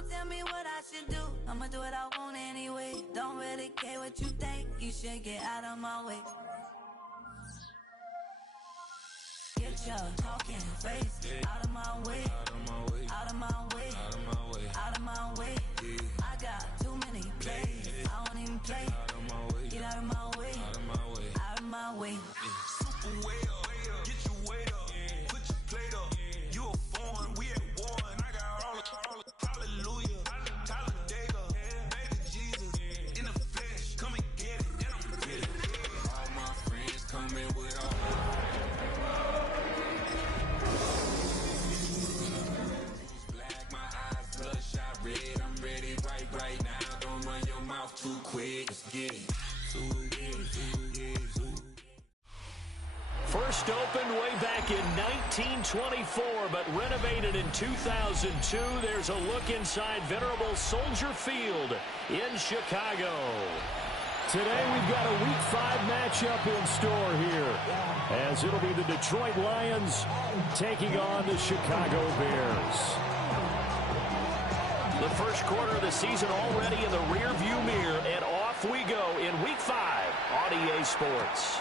Don't tell me what I should do, I'ma do what I want anyway. Don't really care what you think, you should get out of my way. Get your talking face out of my way, out of my way, out of my way. I got too many plays, I don't even play. Get out of my way, out of my way. Super way up, get your weight up, put your plate up. You a foreign, we at war, and I got all the hallelujah, Talladega, baby Jesus, in the flesh, come and get it, and I'm with it. All my friends coming with all. Black, my eyes bloodshot red, I'm ready right now. Don't run your mouth too quick, let's get it. First opened way back in 1924, but renovated in 2002. There's a look inside venerable Soldier Field in Chicago. Today we've got a Week 5 matchup in store here, as it'll be the Detroit Lions taking on the Chicago Bears. The first quarter of the season already in the rearview mirror, and off we go in Week 5 on EA Sports.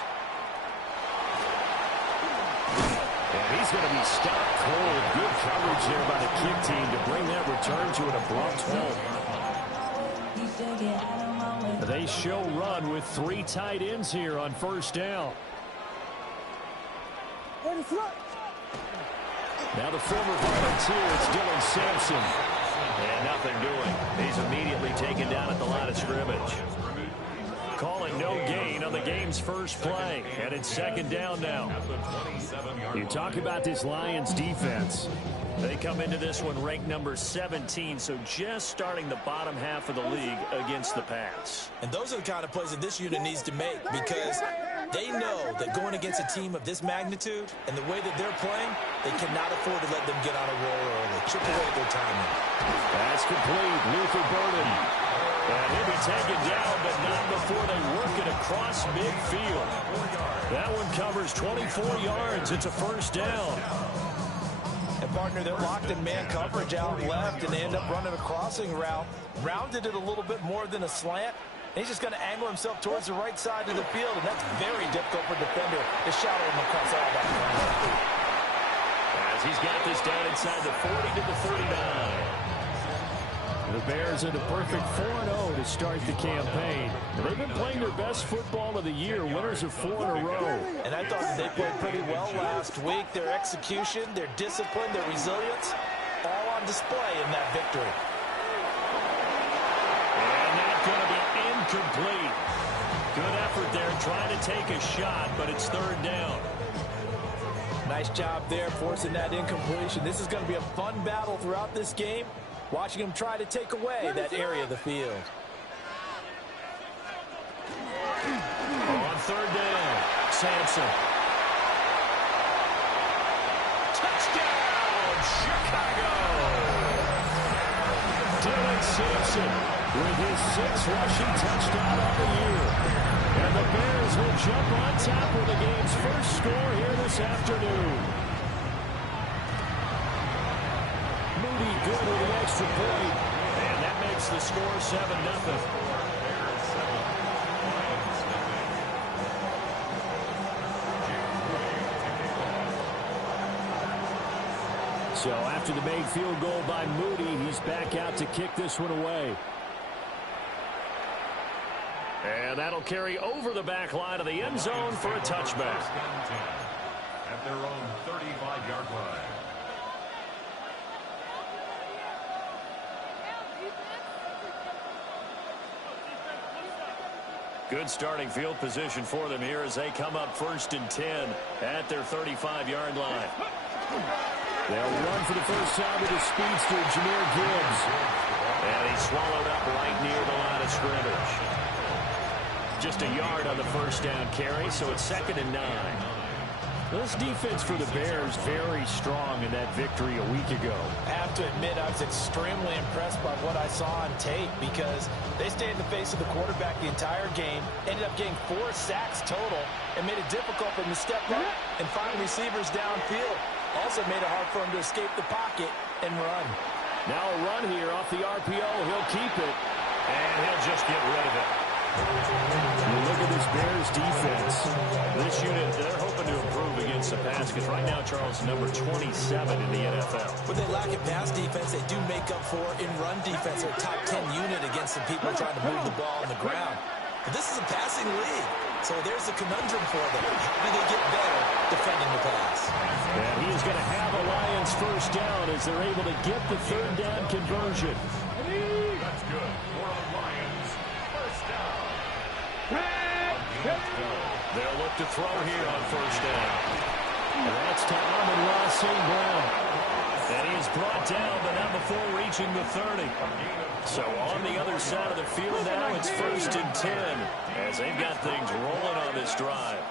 And he's going to be stopped cold. Good coverage there by the kick team to bring that return to an abrupt halt. They show run with 3 tight ends here on first down. Now the former Volunteer, it's Dylan Sampson. And nothing doing. He's immediately taken down at the line of scrimmage. Calling no gain on the game's first play. And it's second down now. You talk about this Lions defense. They come into this one ranked number 17, so just starting the bottom half of the league against the pass. And those are the kind of plays that this unit needs to make, because they know that going against a team of this magnitude and the way that they're playing, they cannot afford to let them get on a roll early. Chip away at their timing. That's complete. Luther Burden. And he'll be taken down, but not before they work it across midfield. That one covers 24 yards. It's a first down. And, partner, they're locked in man coverage out left, and they end up running a crossing route. Rounded it a little bit more than a slant. And he's just going to angle himself towards the right side of the field, and that's very difficult for a defender to shadow him across all that ground. As he's got this down inside the 40 to the 39. The Bears in a perfect 4-0 to start the campaign. They've been playing their best football of the year, winners of 4 in a row. And I thought that they played pretty well last week. Their execution, their discipline, their resilience, all on display in that victory. And that's going to be incomplete. Good effort there, trying to take a shot, but it's third down. Nice job there, forcing that incompletion. This is going to be a fun battle throughout this game, watching him try to take away that area of the field. On third down, Sampson. Touchdown, Chicago! Dylan Sampson with his 6th rushing touchdown of the year. And the Bears will jump on top of the game's first score here this afternoon. Moody good with an extra point. And that makes the score 7-0. So after the made field goal by Moody, he's back out to kick this one away. And that'll carry over the back line of the end zone for a touchback. At their own 35-yard line. Good starting field position for them here as they come up 1st and 10 at their 35-yard line. They'll run for the first time with the speedster, Jahmyr Gibbs. And he's swallowed up right near the line of scrimmage. Just a yard on the first down carry, so it's 2nd and 9. This defense for the Bears very strong in that victory a week ago. I have to admit, I was extremely impressed by what I saw on tape, because they stayed in the face of the quarterback the entire game, ended up getting 4 sacks total, and made it difficult for them to step up and find receivers downfield. Also made it hard for them to escape the pocket and run. Now a run here off the RPO. He'll keep it. And he'll just get rid of it. You look at this Bears defense. This unit, they're hoping to improve against the pass because right now, Charles, number 27 in the NFL. When they lack in pass defense, they do make up for in run defense. They're a top 10 unit against the people trying to move the ball on the ground. But this is a passing league, so there's a conundrum for them. How do they get better defending the pass? And he is going to have a Lions first down as they're able to get the third down conversion. That's good for a Lions first down. They'll look to throw here on first down. And that's to Amon-Ra St. Brown. And he is brought down, but not before reaching the 30. So on the other side of the field now, it's 1st and 10 as they've got things rolling on this drive.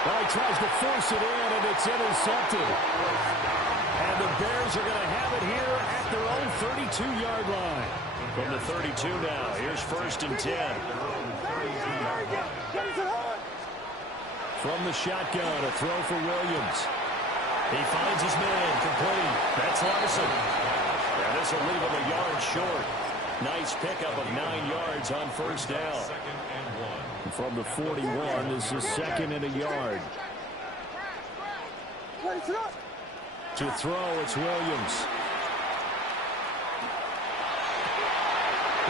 Well, he tries to force it in, and it's intercepted. And the Bears are going to have it here at their own 32-yard line. From the 32 now, here's 1st and 10. From the shotgun, a throw for Williams. He finds his man, complete. That's Larson. And this will leave him a yard short. Nice pickup of 9 yards on first down. From the 41, this is 2nd and a yard. To throw, it's Williams.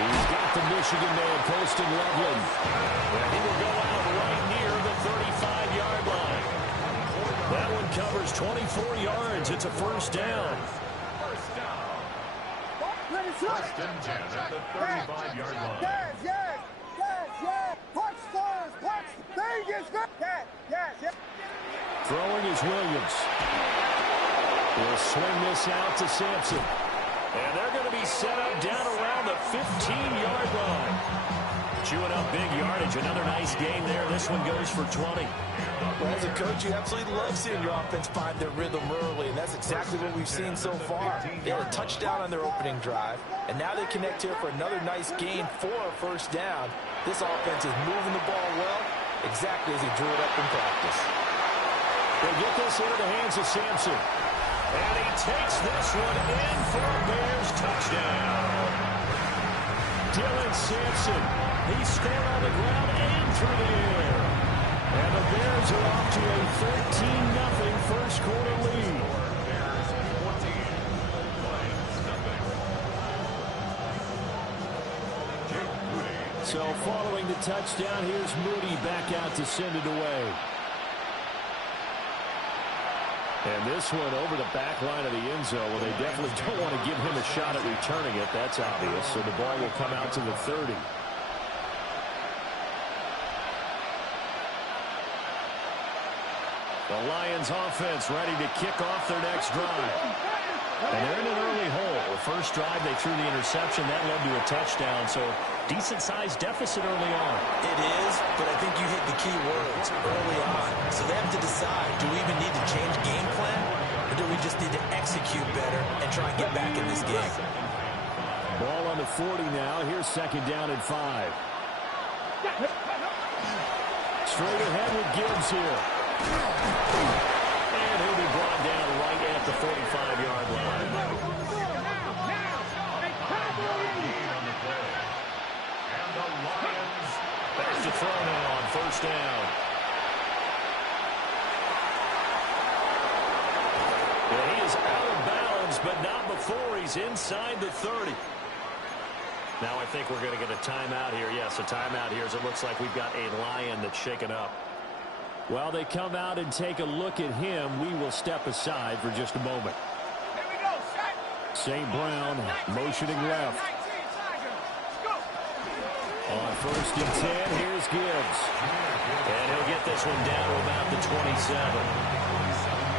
He's got the Michigan man, Colston Loveland. And he will go out right near the 35-yard line. That one covers 24 yards. It's a first down. First and 10 at the 35-yard line. Throwing is Williams. He'll swing this out to Sampson. And they're going to be set up down around the 15-yard line. Chewing up big yardage. Another nice game there. This one goes for 20. Well, as a coach, you absolutely love seeing your offense find their rhythm early, and that's exactly what we've seen so far. They had a touchdown on their opening drive, and now they connect here for another nice gain for a first down. This offense is moving the ball well, exactly as he drew it up in practice. They get this into the hands of Sampson. And he takes this one in for a Bears touchdown. Dylan Sampson. He scored on the ground and through the air. And the Bears are off to a 13-0 first quarter lead. So following the touchdown, here's Moody back out to send it away. And this one over the back line of the end zone. Well, they definitely don't want to give him a shot at returning it. That's obvious. So the ball will come out to the 30. The Lions offense ready to kick off their next drive. And they're in an early hole. The first drive, they threw the interception. That led to a touchdown. So decent-sized deficit early on. It is, but I think you hit the key words early on. So they have to decide, do we even need to change game plan? Or do we just need to execute better and try and get back in this game? Ball on the 40 now. Here's 2nd down and 5. Straight ahead with Gibbs here. And he'll be brought down right at the 45-yard line. And the Lions Back to throw now on first down. And he is out of bounds, but not before he's inside the 30. Now I think we're going to get a timeout here. Yes, a timeout here as it looks like we've got a Lion that's shaken up. While they come out and take a look at him, we will step aside for just a moment. St. Brown motioning left. On 1st and 10, here's Gibbs. And he'll get this one down to about the 27.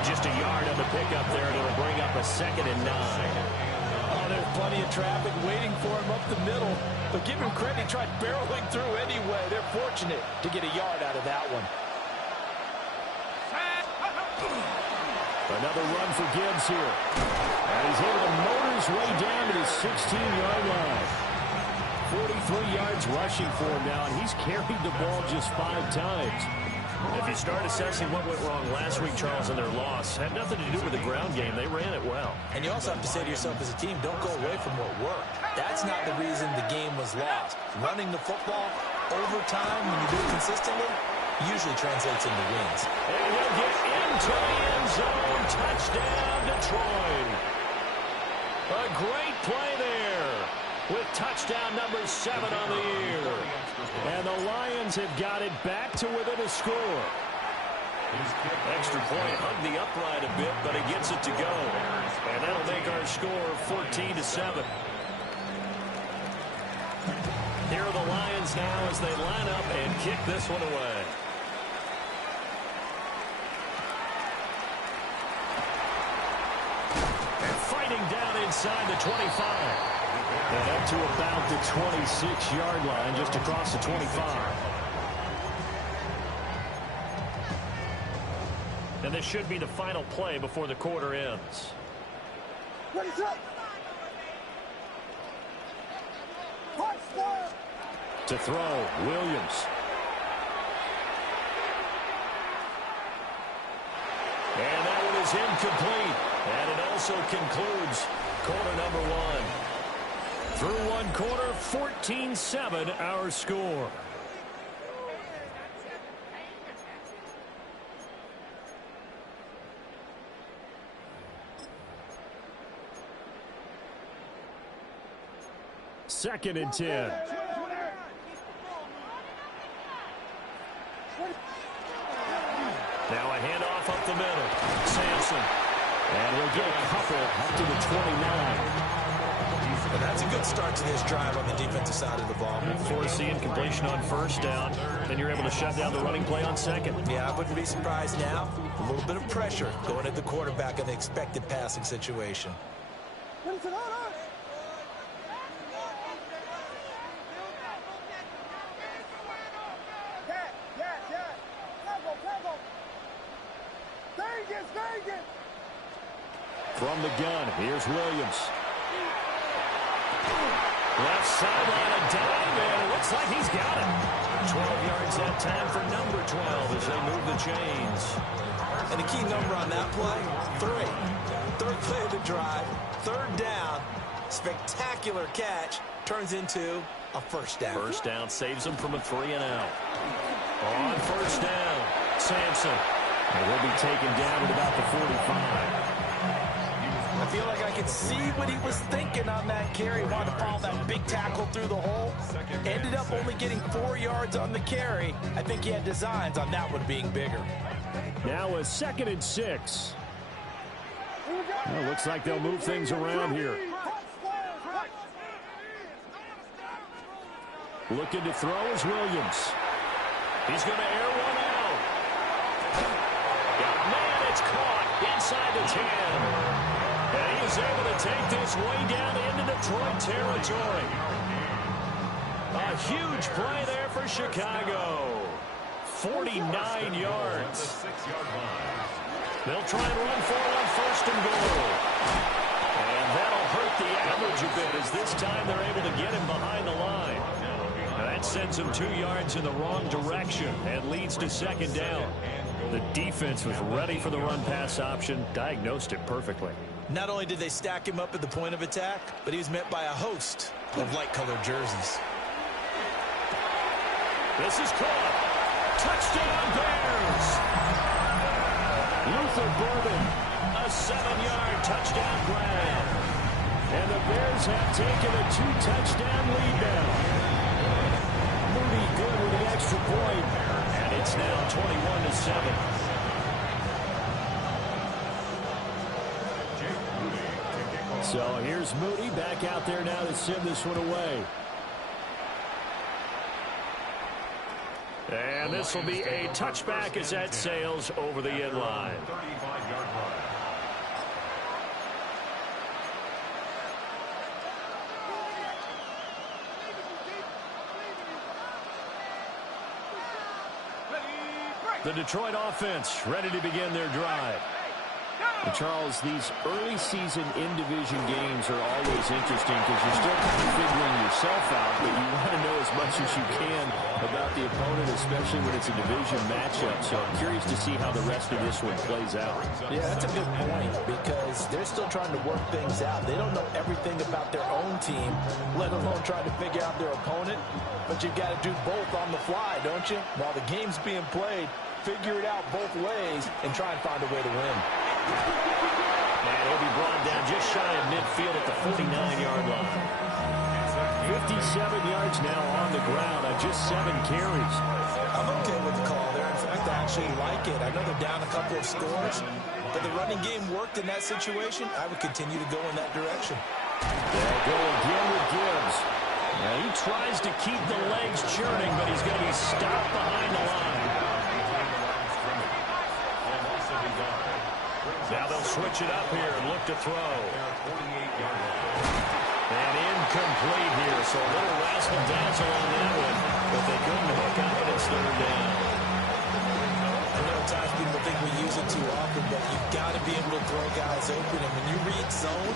Just a yard on the pickup there, and it'll bring up a 2nd and 9. Oh, there's plenty of traffic waiting for him up the middle. But give him credit, he tried barreling through anyway. They're fortunate to get a yard out of that one. Another run for Gibbs here. And he's able to motor his way down to the 16-yard line. 43 yards rushing for him now, and he's carried the ball just 5 times. If you start assessing what went wrong last week, Charles, in their loss, had nothing to do with the ground game. They ran it well. And you also have to say to yourself as a team, don't go away from what worked. That's not the reason the game was lost. Running the football over time, when you do it consistently, usually translates into wins. And he'll get into the end zone. Touchdown, Detroit. A great play there with touchdown number 7 on the year. And the Lions have got it back to within a score. Extra point hugged the upright a bit, but it gets it to go. And that'll make our score 14-7. Here are the Lions now as they line up and kick this one away. And fighting down inside the 25. And up to about the 26-yard line, just across the 25. And this should be the final play before the quarter ends. To throw, Williams. And that one is incomplete. And it also concludes quarter number 1. Through one quarter, 14-7 our score. Second and 10. Now a handoff up the middle. Sampson. And he'll get a couple up to the 29. And that's a good start to this drive on the defensive side of the ball. Foreseeing completion on first down. Then you're able to shut down the running play on second. Yeah, I wouldn't be surprised now. A little bit of pressure going at the quarterback in the expected passing situation. From the gun, here's Williams. Left sideline, a dive, and it looks like he's got it. 12 yards that time for number 12 as they move the chains. And the key number on that play, 3. Third play of the drive, third down, spectacular catch, turns into a first down. First down saves him from a 3-and-out. On first down, Sampson. And he'll be taken down at about the 45. I feel like I could see what he was thinking on that carry. Wanted to follow that big tackle through the hole. Ended up only getting 4 yards on the carry. I think he had designs on that one being bigger. Now a 2nd and 6. Well, looks like they'll move things around here. Looking to throw is Williams. He's going to air one out. Man, it's caught inside the 10. And he is able to take this way down into Detroit territory. A huge play there for Chicago. 49 yards. They'll try and run for it on first and goal. And that'll hurt the average a bit as this time they're able to get him behind the line. That sends him 2 yards in the wrong direction and leads to second down. The defense was ready for the run-pass option, diagnosed it perfectly. Not only did they stack him up at the point of attack, but he was met by a host of light-colored jerseys. This is caught. Touchdown, Bears! Luther Burden, a 7-yard touchdown grab. And the Bears have taken a 2-touchdown lead now. Moody good with the extra point. And it's now 21-7. So here's Moody back out there now to send this one away. And this will be a touchback as that sails over the end line. 35-yard line. The Detroit offense ready to begin their drive. And Charles, these early season in-division games are always interesting because you're still kind of figuring yourself out, but you want to know as much as you can about the opponent, especially when it's a division matchup. So I'm curious to see how the rest of this one plays out. Yeah, that's a good point because they're still trying to work things out. They don't know everything about their own team, let alone trying to figure out their opponent. But you've got to do both on the fly, don't you? While the game's being played, figure it out both ways and try and find a way to win. And he'll be brought down just shy of midfield at the 49-yard line. 57 yards now on the ground on just 7 carries. I'm okay with the call there. In fact, I actually like it. I know they're down a couple of scores, but the running game worked in that situation. I would continue to go in that direction. They'll go again with Gibbs. Now he tries to keep the legs churning, but he's going to be stopped behind the line. Now they'll switch it up here and look to throw. And incomplete here, so a little razzle-dazzle on that one, but they couldn't hook up, and it's third down. I know at times people think we use it too often, but you've got to be able to throw guys open. And when you read zone,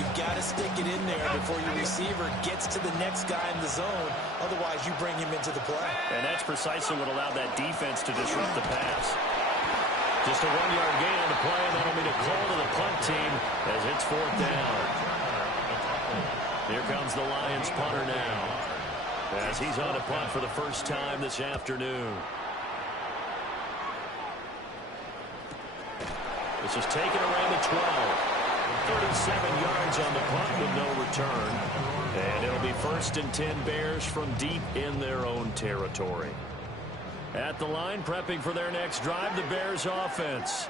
you've got to stick it in there before your receiver gets to the next guy in the zone. Otherwise, you bring him into the play. And that's precisely what allowed that defense to disrupt the pass. Just a 1-yard gain on the play, and that'll be a call to the punt team as it's fourth down. Here comes the Lions punter now as he's on a punt for the first time this afternoon. This is taken around the 12. 37 yards on the punt with no return. And it'll be 1st and 10 Bears from deep in their own territory. At the line, prepping for their next drive, the Bears offense.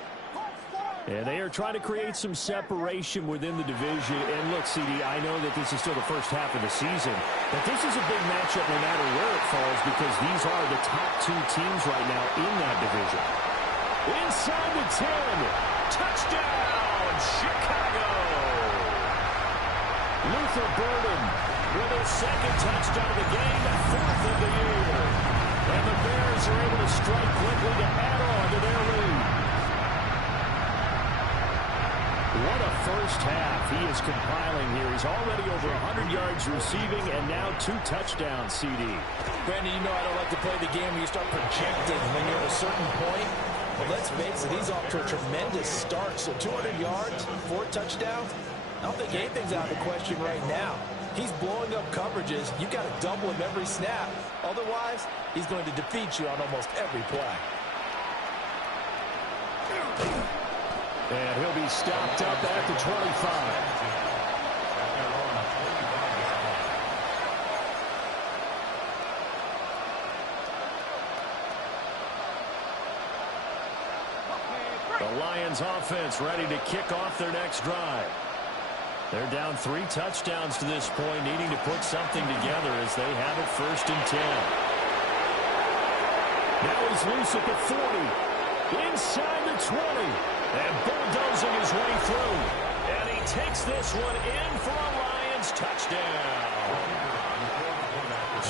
And they are trying to create some separation within the division. And look, CD, I know that this is still the first half of the season, but this is a big matchup no matter where it falls because these are the top 2 teams right now in that division. Inside the 10. Touchdown, Chicago! Luther Burden with his 2nd touchdown of the game, 4th of the year. And the Bears are able to strike quickly to add on to their lead. What a first half he is compiling here. He's already over 100 yards receiving and now 2 touchdowns, CD. Brandon, you know I don't like to play the game where you start projecting when you're at a certain point. But let's face it, he's off to a tremendous start. So 200 yards, 4 touchdowns. I don't think anything's out of the question right now. He's blowing up coverages. You've got to double him every snap. Otherwise, he's going to defeat you on almost every play. And he'll be stopped up at the 25. The Lions offense ready to kick off their next drive. They're down 3 touchdowns to this point, needing to put something together as they have it 1st and 10. Now he's loose at the 40. Inside the 20. And bulldozing his way through. And he takes this one in for a Lions touchdown.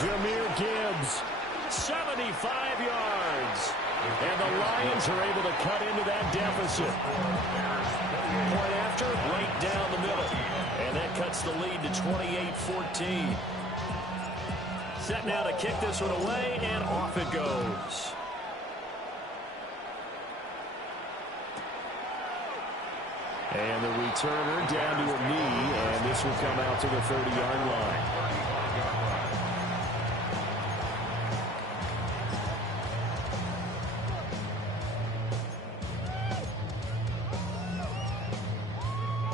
Jahmyr Gibbs, 75 yards. And the Lions are able to cut into that deficit. Point after, right down the middle. And that cuts the lead to 28-14. Set now to kick this one away, and off it goes. And the returner down to a knee, and this will come out to the 30-yard line.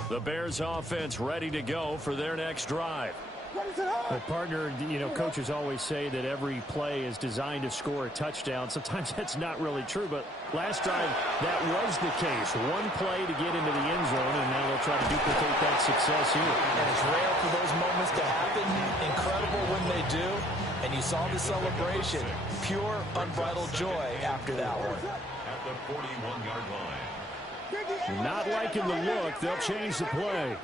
The Bears offense ready to go for their next drive. Well, partner, you know, coaches always say that every play is designed to score a touchdown. Sometimes that's not really true, but last drive, that was the case. One play to get into the end zone, and now they'll try to duplicate that success here. And it's rare for those moments to happen. Incredible when they do. And you saw the celebration. Pure, unbridled joy after that one. At the 41-yard line. Not liking the look. They'll change the play.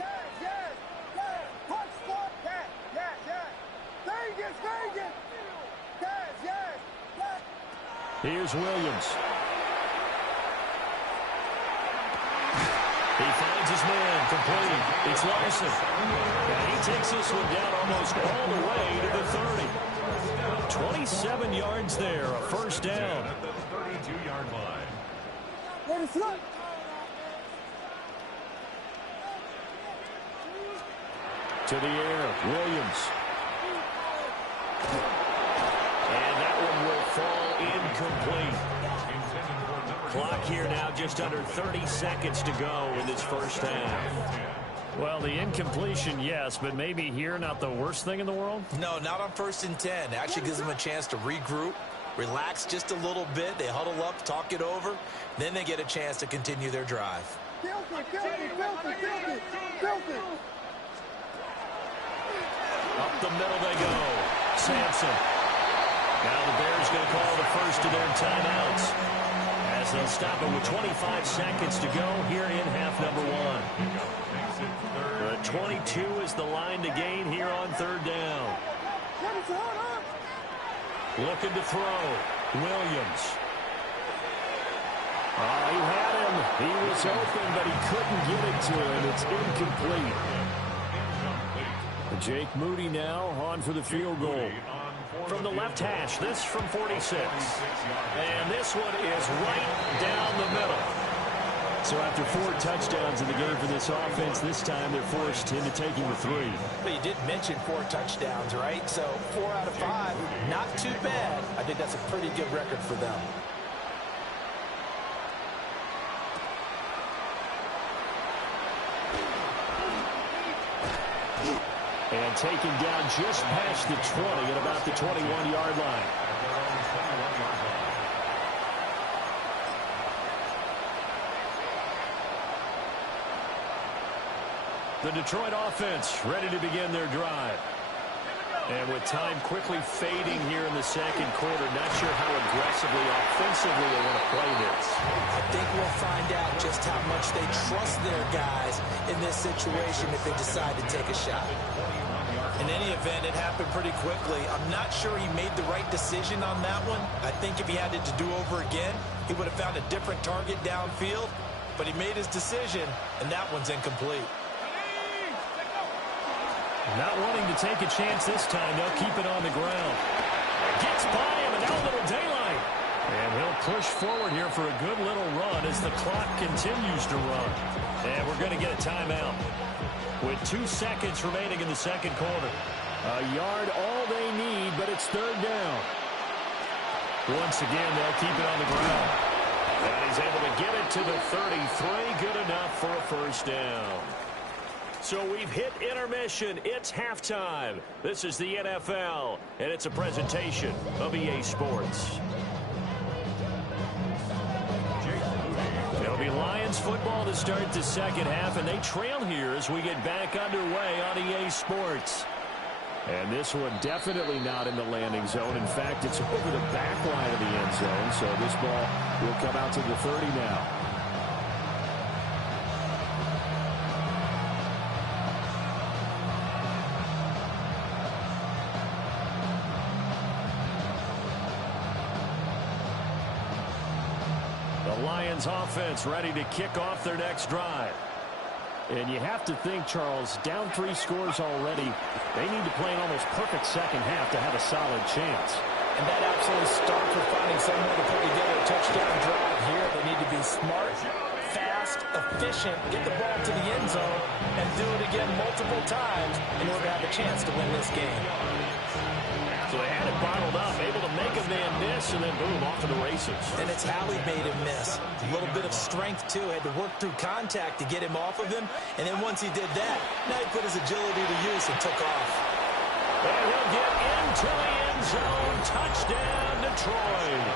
Here's Williams. He finds his man, complete. It's Larson. And he takes this one down almost all the way to the 30. 27 yards there, a first down. At the 32-yard line. To the air, Williams. And that one will fall incomplete. Clock here now just under 30 seconds to go in this first half. Well, the incompletion, yes, but maybe here not the worst thing in the world? No, not on 1st and 10. It actually gives them a chance to regroup, relax just a little bit. They huddle up, talk it over. Then they get a chance to continue their drive. Up the middle they go. Sampson. Now the Bears going to call the first of their timeouts, as they'll stop it with 25 seconds to go here in half number one. The 22 is the line to gain here on third down. Looking to throw. Williams. Oh, he had him. He was open, but he couldn't get it to him. It's incomplete. Jake Moody now on for the field goal. From the left hash, this from 46. And this one is right down the middle. So after 4 touchdowns in the game for this offense, this time they're forced into taking the 3. But you did mention 4 touchdowns, right? So 4 out of 5, not too bad. I think that's a pretty good record for them. And taken down just past the 20 at about the 21-yard line. The Detroit offense ready to begin their drive. And with time quickly fading here in the second quarter, not sure how aggressively, offensively they want to play this. I think we'll find out just how much they trust their guys in this situation if they decide to take a shot. In any event, it happened pretty quickly. I'm not sure he made the right decision on that one. I think if he had it to do over again, he would have found a different target downfield. But he made his decision, and that one's incomplete. Not wanting to take a chance this time. They'll keep it on the ground. Gets by him, and now a little daylight. And he'll push forward here for a good little run as the clock continues to run. And we're going to get a timeout with 2 seconds remaining in the second quarter. A yard all they need, but it's third down. Once again, they'll keep it on the ground. And he's able to get it to the 33. Good enough for a first down. So we've hit intermission. It's halftime. This is the NFL, and it's a presentation of EA Sports. It'll be Lions football to start the second half, and they trail here as we get back underway on EA Sports. And this one definitely not in the landing zone. In fact, it's over the back line of the end zone, so this ball will come out to the 30 now. Lions offense ready to kick off their next drive. And you have to think, Charles, down 3 scores already. They need to play an almost perfect second half to have a solid chance. And that absolutely starts with finding some way to put together a touchdown drive here. They need to be smart, fast, efficient, get the ball to the end zone, and do it again multiple times in order to have a chance to win this game. So they had it bottled up, able to make a man miss, and then boom, off to the races. And it's how he made him miss. A little bit of strength, too. Had to work through contact to get him off of him. And then once he did that, now he put his agility to use and took off. And he'll get into the end zone. Touchdown, Detroit.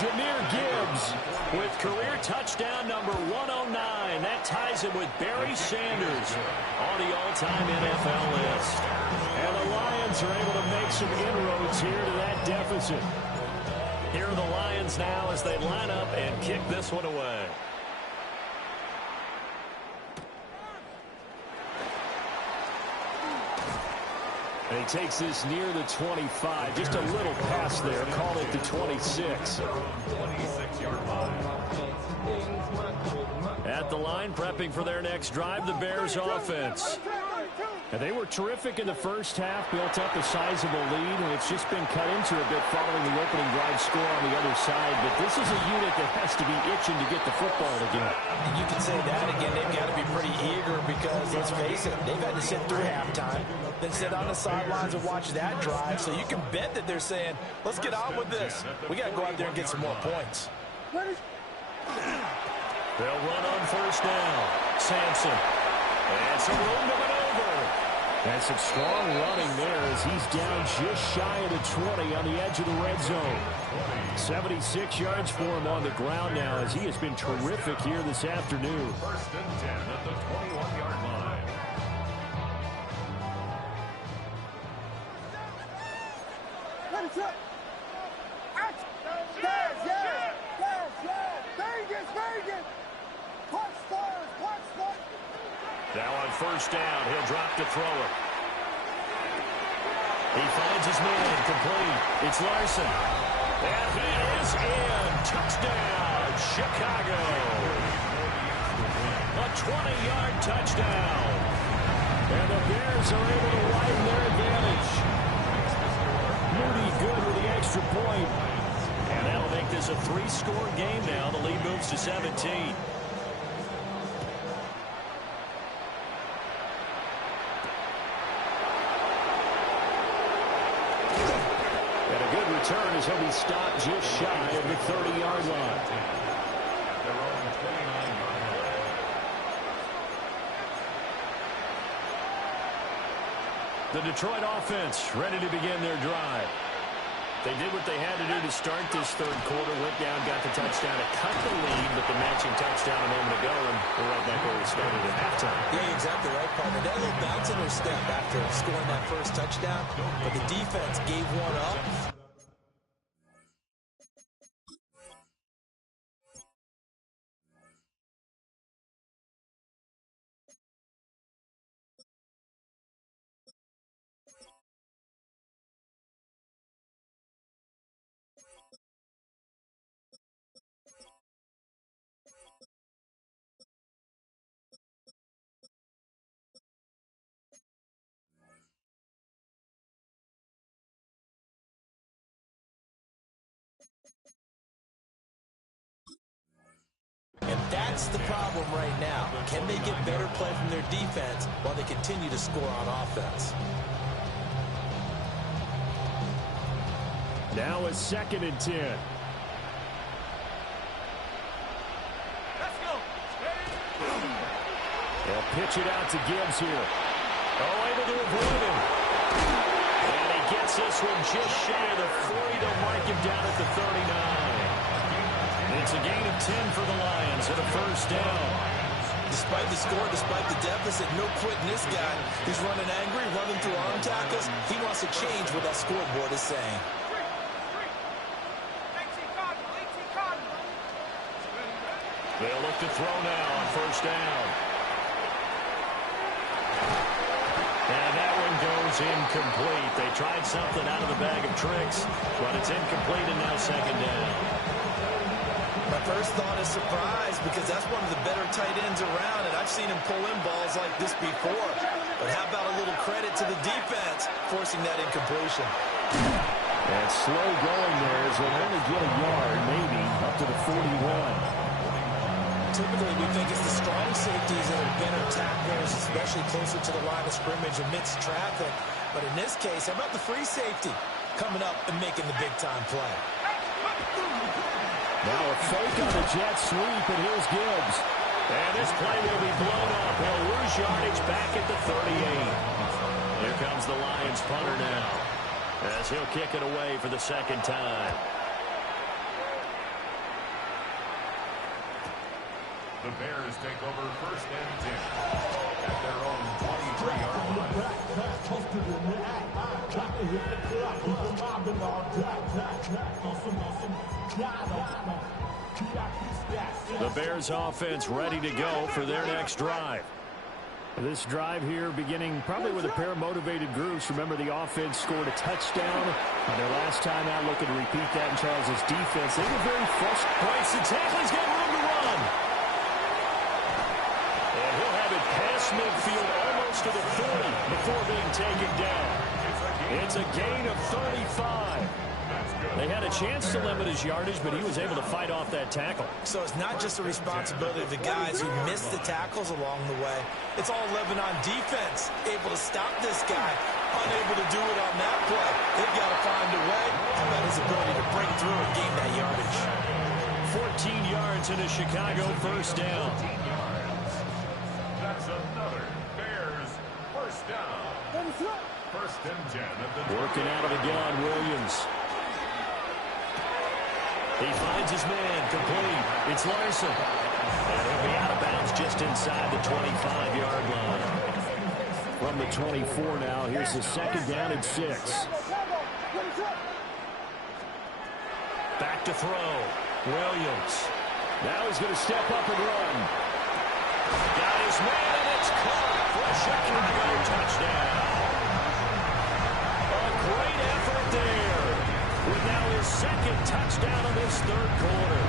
Jahmyr Gibbs with career touchdown number 109. That ties him with Barry Sanders on the all-time NFL list. And the Lions are able to make some inroads here to that deficit. Here are the Lions now as they line up and kick this one away. And he takes this near the 25. Just a little pass there. Call it the 26. At the line, prepping for their next drive, the Bears offense. And they were terrific in the first half, built up a sizable lead, and it's just been cut into a bit following the opening drive score on the other side. But this is a unit that has to be itching to get the football again. And you can say that again. They've got to be pretty eager because, let's face it, they've had to sit through halftime, then sit on the sidelines and watch that drive. So you can bet that they're saying, let's get on with this. We got to go out there and get some more points. They'll run on first down. Sampson. And some room to maneuver. And some strong running there as he's down just shy of the 20 on the edge of the red zone. 76 yards for him on the ground now as he has been terrific here this afternoon. First and 10 at the 21-yard line. Now on first down, he'll drop to throw it. He finds his man, complete. It's Larson. And he is in. Touchdown, Chicago. A 20-yard touchdown. And the Bears are able to widen their advantage. Moody good with the extra point. And that'll make this a 3-score game now. The lead moves to 17. Return as he'll be stopped just shy of the 30-yard line. The Detroit offense ready to begin their drive. They did what they had to do to start this third quarter. Went down, got the touchdown to cut the lead, but the matching touchdown a moment ago, and we're right back where we started at halftime. Yeah, exactly right, partner. That little bounce in their step after scoring that first touchdown, but the defense gave one up. And that's the problem right now. Can they get better play from their defense while they continue to score on offense? Now a 2nd and 10. Let's go. They'll pitch it out to Gibbs here. Oh, able to avoid him. And he gets this one just shy of the 40. They'll mark him down at the 39. It's a gain of 10 for the Lions and a first down. Despite the score, despite the deficit, no quitting this guy. He's running angry, running through arm tackles. He wants to change what that scoreboard is saying. They'll look to throw now on first down. And that one goes incomplete. They tried something out of the bag of tricks, but it's incomplete and now second down. My first thought is surprise because that's one of the better tight ends around, and I've seen him pull in balls like this before. But how about a little credit to the defense forcing that incompletion? And slow going there as they'll only get a yard, maybe, up to the 41. Typically, we think it's the strong safeties that are better tacklers, especially closer to the line of scrimmage amidst traffic. But in this case, how about the free safety coming up and making the big-time play? Now a fake on the jet sweep, and here's Gibbs. And this play will be blown up. He'll lose yardage back at the 38. Here comes the Lions punter now, as he'll kick it away for the second time. The Bears take over first and 10 at their own 23-yard line. The Bears offense ready to go for their next drive. This drive here beginning probably with a pair of motivated groups. Remember, the offense scored a touchdown on their last time out, looking to repeat that in Charles's defense. They were very frustrated. Breaks the tackle. He's got room to run. to the 40 before being taken down. It's a gain of 35. They had a chance to limit his yardage, but he was able to fight off that tackle. So it's not just the responsibility of the guys who missed the tackles along the way. It's all Lebanon defense, able to stop this guy, unable to do it on that play. They've got to find a way. How about his ability to break through and gain that yardage? 14 yards into Chicago, first down. That's another Bears first down. First and 10 at the Working out of the gun, Williams. He finds his man, complete. It's Larson. And he'll be out of bounds just inside the 25-yard line. From the 24 now, here's the second down and 6. Back to throw. Williams. Now he's going to step up and run. Got his man, and it's caught for a Chicago touchdown. A great effort there. With now his second touchdown of this third quarter.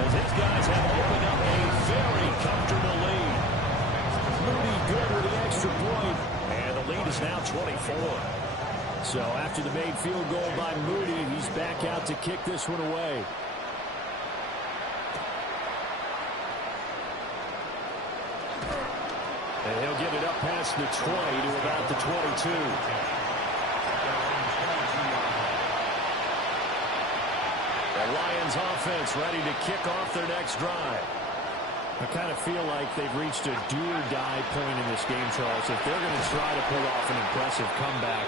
As his guys have opened up a very comfortable lead. Moody good with the extra point. And the lead is now 24. So after the made field goal by Moody, he's back out to kick this one away. And he'll get it up past the 20 to about the 22. The Lions offense ready to kick off their next drive. I kind of feel like they've reached a do-or-die point in this game, Charles. If they're going to try to pull off an impressive comeback,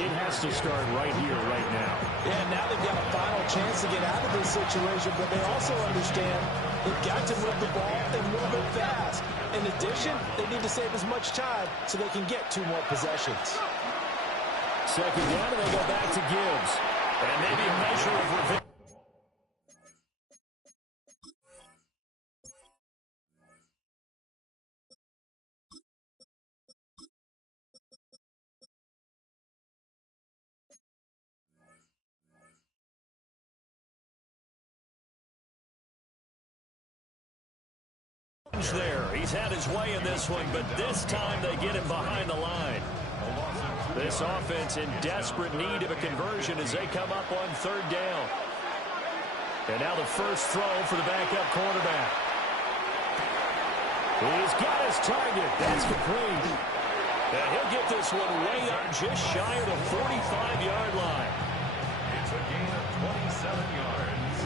it has to start right here, right now. Yeah, now they've got a final chance to get out of this situation, but they also understand they've got to move the ball and move it fast. In addition, they need to save as much time so they can get 2 more possessions. Second down, and they go back to Gibbs. And maybe a measure of revenge. There. He's had his way in this one, but this time they get him behind the line. This offense in desperate need of a conversion as they come up on third down. And now the first throw for the backup quarterback. He's got his target. That's complete. And he'll get this one way up just shy of the 45-yard line. It's a gain of 27 yards.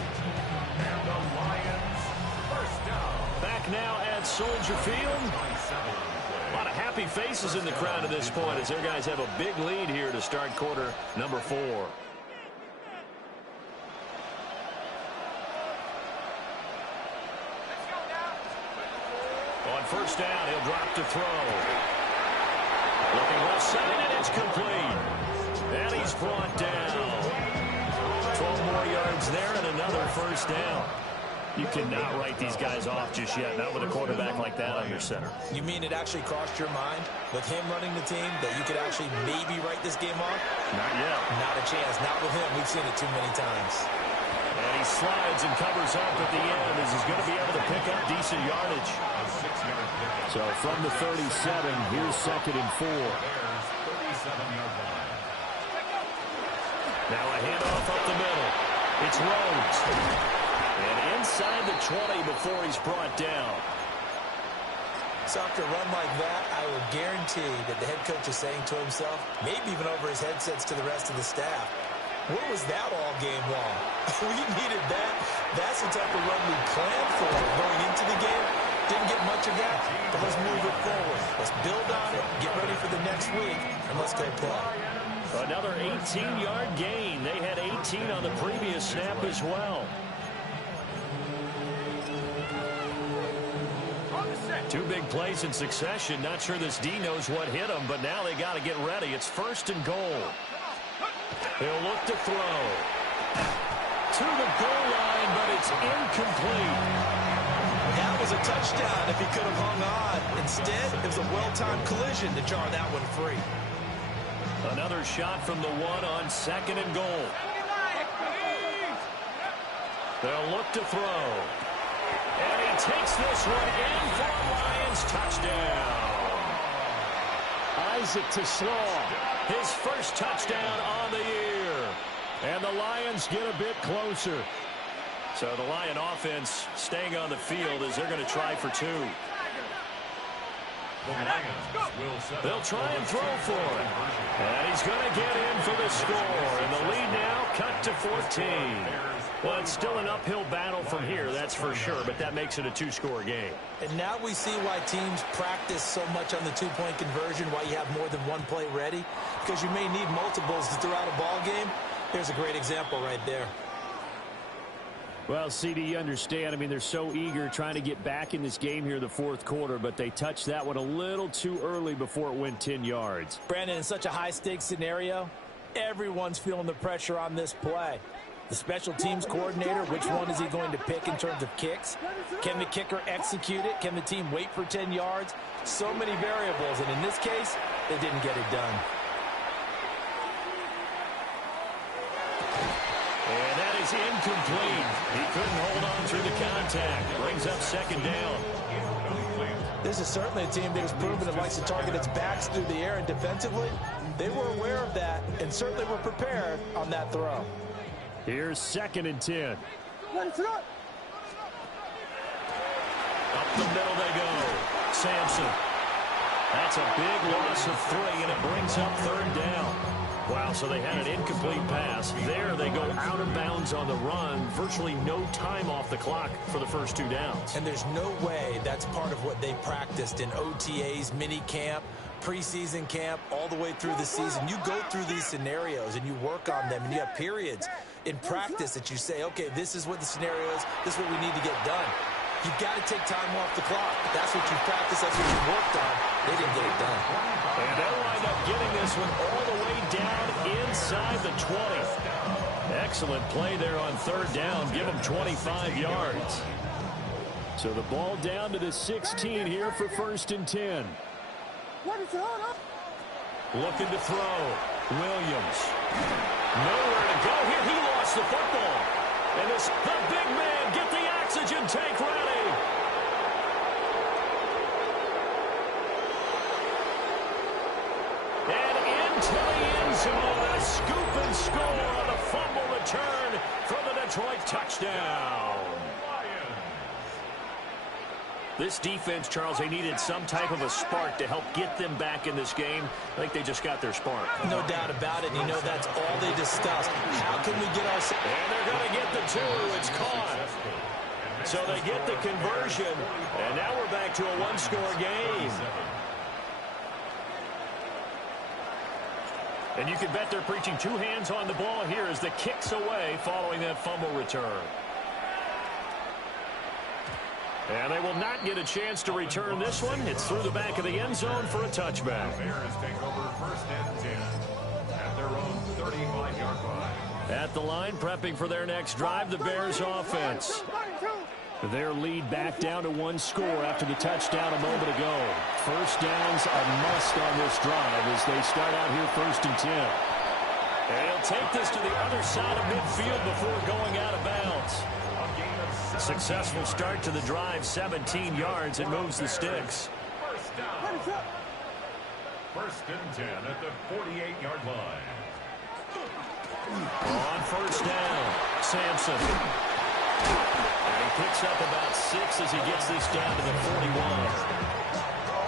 And the Lions first down. Back now at Soldier Field. A lot of happy faces in the crowd at this point as their guys have a big lead here to start quarter number 4. On first down, he'll drop to throw. Looking left side, and it's complete. And he's brought down. 12 more yards there and another first down. You cannot write these guys off just yet, not with a quarterback like that on your center. You mean it actually crossed your mind with him running the team that you could actually maybe write this game off? Not yet. Not a chance. Not with him. We've seen it too many times. And he slides and covers up at the end as he's going to be able to pick up decent yardage. So from the 37, here's second and 4. Now a handoff up the middle. It's Rhodes. And inside the 20 before he's brought down. So after a run like that, I will guarantee that the head coach is saying to himself, maybe even over his headsets to the rest of the staff, where was that all game long? We needed that. That's the type of run we planned for going into the game. Didn't get much of that, but let's move it forward. Let's build on it, get ready for the next week, and let's go play. Another 18-yard gain. They had 18 on the previous snap as well. 2 big plays in succession. Not sure this D knows what hit him, but now they got to get ready. It's first and goal. He'll look to throw. To the goal line, but it's incomplete. That was a touchdown if he could have hung on. Instead, it was a well-timed collision to jar that one free. Another shot from the 1 on second and goal. They'll look to throw. And he takes this one in for a Lions touchdown. throws it to Slaw. His first touchdown on the year. And the Lions get a bit closer. So the Lion offense staying on the field as they're going to try for two. They'll try and throw for it. And he's going to get in for the score. And the lead now cut to 14. Well, it's still an uphill battle from here, that's for sure, but that makes it a two-score game. And now we see why teams practice so much on the two-point conversion, why you have more than one play ready, because you may need multiples throughout a ball game. There's a great example right there. Well, CD, you understand. I mean, they're so eager trying to get back in this game here in the fourth quarter, but they touched that one a little too early before it went 10 yards. Brandon, in such a high-stakes scenario, everyone's feeling the pressure on this play. The special teams coordinator, which one is he going to pick in terms of kicks? Can the kicker execute it? Can the team wait for 10 yards? So many variables, and in this case, they didn't get it done. And that is incomplete. He couldn't hold on through the contact. Brings up second down. This is certainly a team that has proven it likes to target its backs through the air, and defensively, they were aware of that and certainly were prepared on that throw. Here's 2nd and 10. Up the middle they go. Sampson. That's a big loss of 3, and it brings up 3rd down. Wow, so they had an incomplete pass. There they go out of bounds on the run. Virtually no time off the clock for the first 2 downs. And there's no way that's part of what they practiced in OTAs, mini camp, preseason camp, all the way through the season. You go through these scenarios and you work on them, and you have periods in practice that you say, okay, this is what the scenario is, this is what we need to get done. You've got to take time off the clock. That's what you practice, that's what you worked on. They didn't get it done. And they'll wind up getting this one all the way down inside the 20. Excellent play there on 3rd down. Give them 25 yards. So the ball down to the 16 here for 1st and 10. Looking to throw. Williams. Nowhere to go here. He lost the football. And the big man, get the oxygen tank ready. And into the end zone. A scoop and score on the fumble return for the Detroit touchdown. This defense, Charles, they needed some type of a spark to help get them back in this game. I think they just got their spark. No doubt about it. You know, that's all they discussed. How can we get our... And they're going to get the 2. It's caught. So they get the conversion. And now we're back to a one-score game. And you can bet they're preaching 2 hands on the ball here as the kick's away following that fumble return. And they will not get a chance to return this one. It's through the back of the end zone for a touchback. The Bears take over 1st and 10 at their own 35-yard line. At the line, prepping for their next drive, the Bears offense. Their lead back down to 1 score after the touchdown a moment ago. 1st down's a must on this drive as they start out here 1st and 10. And he'll take this to the other side of midfield before going out of bounds. Successful start to the drive, 17 yards, and moves the sticks. 1st down. 1st and 10 at the 48-yard line. On 1st down, Sampson. And he picks up about 6 as he gets this down to the 41.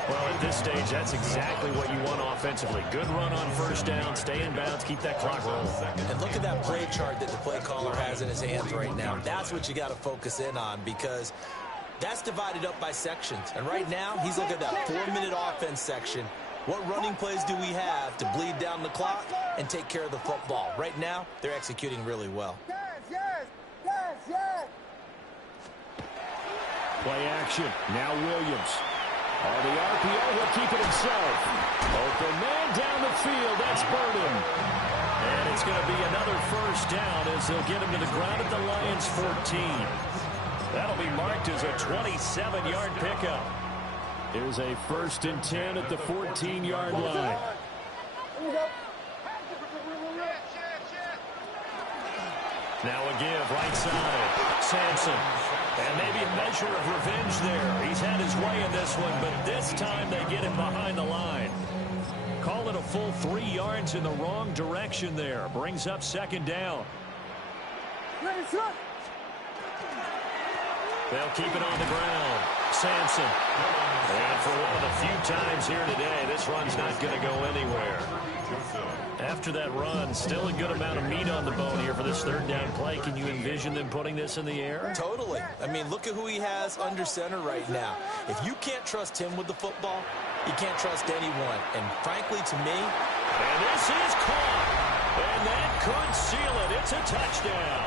Well, at this stage, that's exactly what you want offensively. Good run on 1st down, stay in bounds, keep that clock rolling. And look at that play chart that the play caller has in his hands right now. That's what you got to focus in on, because that's divided up by sections. And right now, he's looking at that 4-minute offense section. What running plays do we have to bleed down the clock and take care of the football? Right now, they're executing really well. Play action. Now Williams. On the RPO, he'll keep it himself. Open man down the field. That's Burden. And it's going to be another 1st down as they'll get him to the ground at the Lions' 14. That'll be marked as a 27-yard pickup. Here's a 1st and 10 at the 14-yard line. Now a give, right side. Sampson. And maybe a measure of revenge there. He's had his way in this one, but this time they get him behind the line. Call full 3 yards in the wrong direction there. Brings up second down. They'll keep it on the ground. Sampson. And for one of the few times here today, this run's not going to go anywhere. After that run, still a good amount of meat on the bone here for this third down play. Can you envision them putting this in the air? Totally. I mean, look at who he has under center right now. If you can't trust him with the football, you can't trust anyone. And frankly, to me... And this is caught. And that could seal it. It's a touchdown.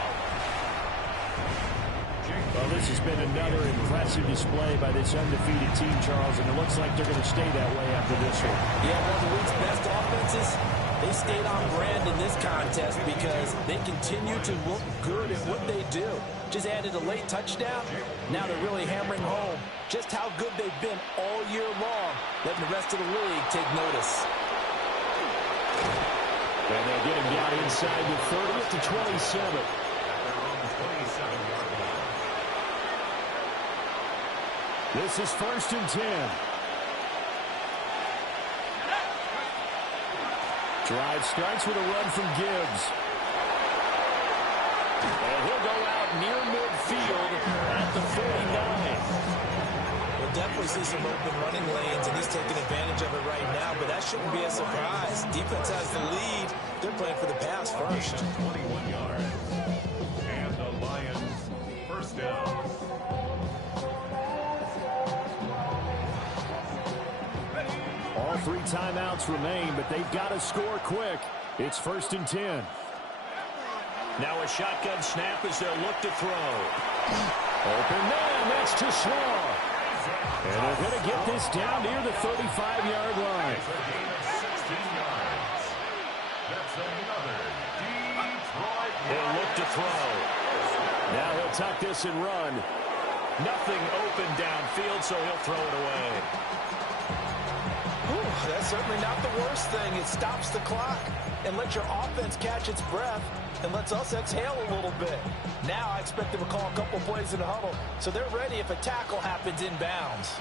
Well, this has been another impressive display by this undefeated team, Charles, and it looks like they're going to stay that way after this one. Yeah, one of the league's best offenses. They stayed on brand in this contest because they continue to look good at what they do. Just added a late touchdown. Now they're really hammering home just how good they've been all year long, letting the rest of the league take notice. And they'll get him down inside the 30th to 27. This is 1st and 10. Drive starts with a run from Gibbs. And he'll go out near midfield at the 49. We'll definitely see some open running lanes, and he's taking advantage of it right now, but that shouldn't be a surprise. Defense has the lead. They're playing for the pass first. 21 yards. And the Lions, first down. All 3 timeouts remain, but they've got to score quick. It's 1st and 10. Now a shotgun snap as they'll look to throw. Open man, that's to Slaw. And they're going to get this down near the 35-yard line. That's a gain of 16 yards. That's another Detroit. They'll look to throw. Now he'll tuck this and run. Nothing open downfield, so he'll throw it away. Ooh, that's certainly not the worst thing. It stops the clock and lets your offense catch its breath and lets us exhale a little bit. Now I expect them to call a couple plays in the huddle, so they're ready if a tackle happens inbounds.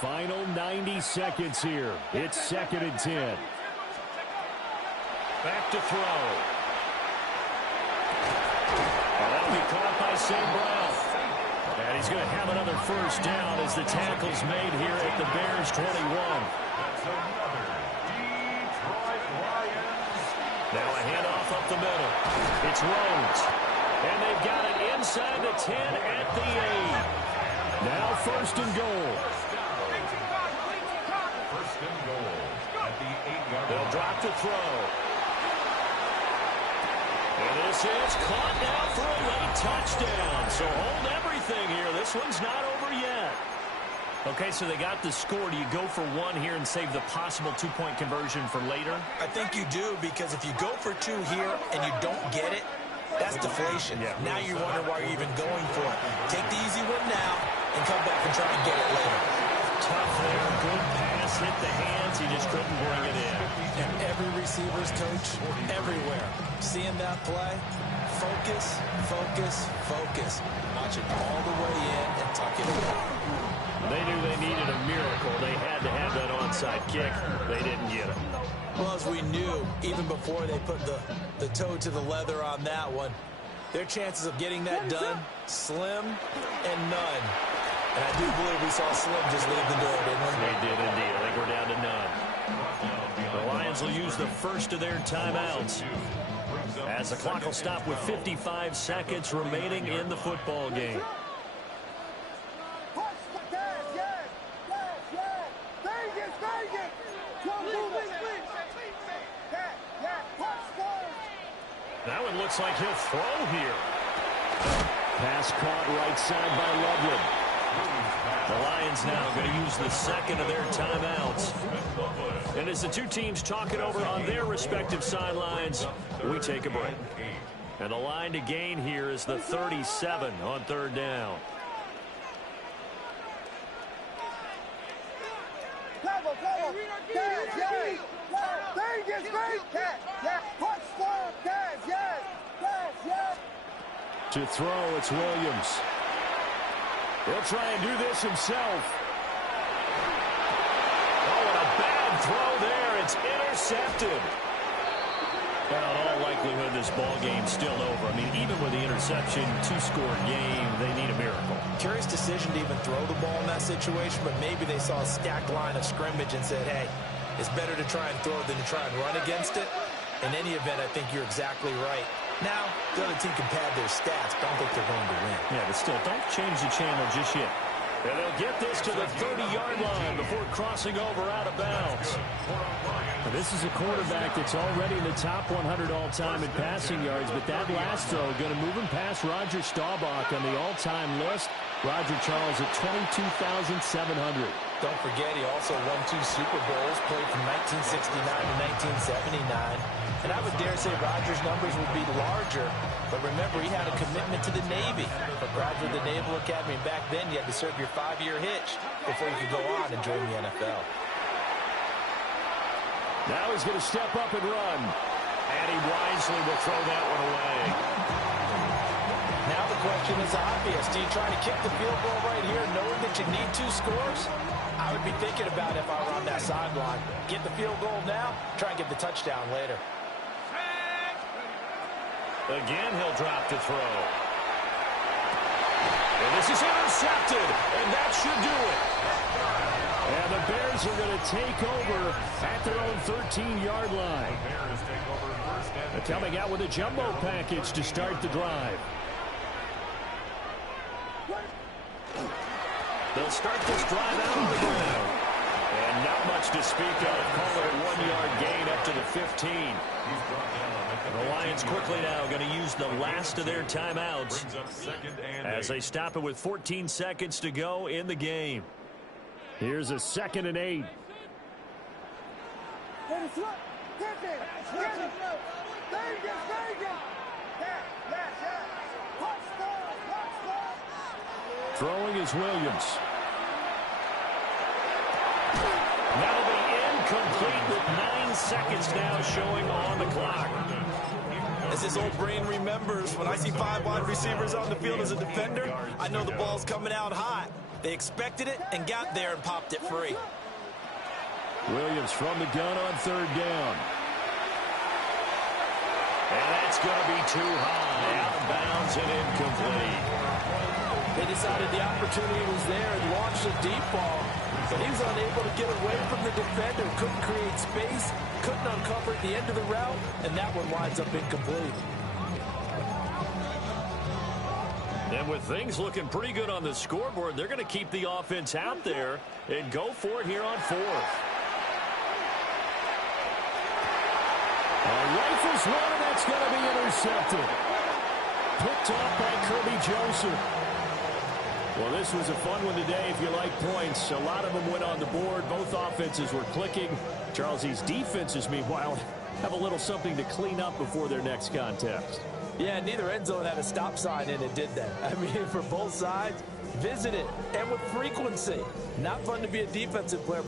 Final 90 seconds here. It's 2nd and 10. Back to throw. And that'll be caught by St. Brown. And he's going to have another first down as the tackle's made here at the Bears 21. That's another Detroit Lions. Now a handoff up the middle. It's Rhodes. And they've got it inside the 10 at the 8. Now 1st and goal. First and goal at the 8-yard line. They'll drop to throw. And this is caught now for a late touchdown. So hold everything here. This one's not over yet. Okay, so they got the score. Do you go for one here and save the possible 2-point conversion for later? I think you do, because if you go for 2 here and you don't get it, that's deflation. Yeah. Now you wonder why you're even going for it. Take the easy one now and come back and try and get it later. Tough there. Good pass. Hit the hands. He just couldn't bring it in. And every receiver's coach everywhere, seeing that play, focus, focus, focus. Watch it all the way in and tuck it away. They knew they needed a miracle. They had to have that onside kick. They didn't get it. Well, as we knew, even before they put the toe to the leather on that one, their chances of getting that done, slim and none. And I do believe we saw Slim just leave the door, didn't we? They did indeed. I think we're down to none. The Lions will use the first of their timeouts as the clock will stop with 55 seconds remaining in the football game. That one looks like he'll throw here. Pass caught right side by Loveland. The Lions now going to use the second of their timeouts. And as the two teams talk it over on their respective sidelines, we take a break. And the line to gain here is the 37 on 3rd down. To throw, it's Williams. He'll try and do this himself. Oh, and a bad throw there. It's intercepted. Well, in all likelihood, this ball game's still over. I mean, even with the interception, two-score game, they need a miracle. Curious decision to even throw the ball in that situation, but maybe they saw a stacked line of scrimmage and said, hey, it's better to try and throw than to try and run against it. In any event, I think you're exactly right. Now, the other team can pad their stats, but I don't think they're going to win. Yeah, but still, don't change the channel just yet. And they'll get this to the 30-yard line before crossing over out of bounds. Now, this is a quarterback that's already in the top 100 all-time in passing yards, but that last throw going to move him past Roger Staubach on the all-time list. Roger Charles at 22,700. Don't forget, he also won 2 Super Bowls, played from 1969 to 1979. And I would dare say Rogers' numbers would be larger, but remember, he had a commitment to the Navy. For graduate of the Naval Academy, and back then you had to serve your 5-year hitch before you could go on and join the NFL. Now he's going to step up and run. And he wisely will throw that one away. Now the question is obvious. Do you try to kick the field goal right here knowing that you need 2 scores? I would be thinking about it if I were on that sideline. Get the field goal now, try and get the touchdown later. Again, he'll drop the throw. And this is intercepted, and that should do it. And the Bears are going to take over at their own 13-yard line. They're coming out with a jumbo package to start the drive. They'll start this drive out on the ground. And not much to speak of. Call it a 1-yard gain up to the 15. The Lions quickly now going to use the last of their timeouts as they stop it with 14 seconds to go in the game. Here's a 2nd and 8. Throwing is Williams. That'll be incomplete with 9 seconds now showing on the clock. As this old brain remembers, when I see 5 wide receivers on the field as a defender, I know the ball's coming out hot. They expected it and got there and popped it free. Williams from the gun on 3rd down. And that's going to be too high. Out of bounds and incomplete. They decided the opportunity was there and launched a deep ball, but he was unable to get away from the defender. Couldn't create space, couldn't uncover at the end of the route, and that one winds up incomplete. And with things looking pretty good on the scoreboard, they're going to keep the offense out there and go for it here on 4th. Rifles one, and that's going to be intercepted. Picked off by Kirby Joseph. Well, this was a fun one today if you like points. A lot of them went on the board. Both offenses were clicking. Charles, these defenses, meanwhile, have a little something to clean up before their next contest. Yeah, neither end zone had a stop sign in it, did they? I mean, for both sides, visit it, and with frequency. Not fun to be a defensive player.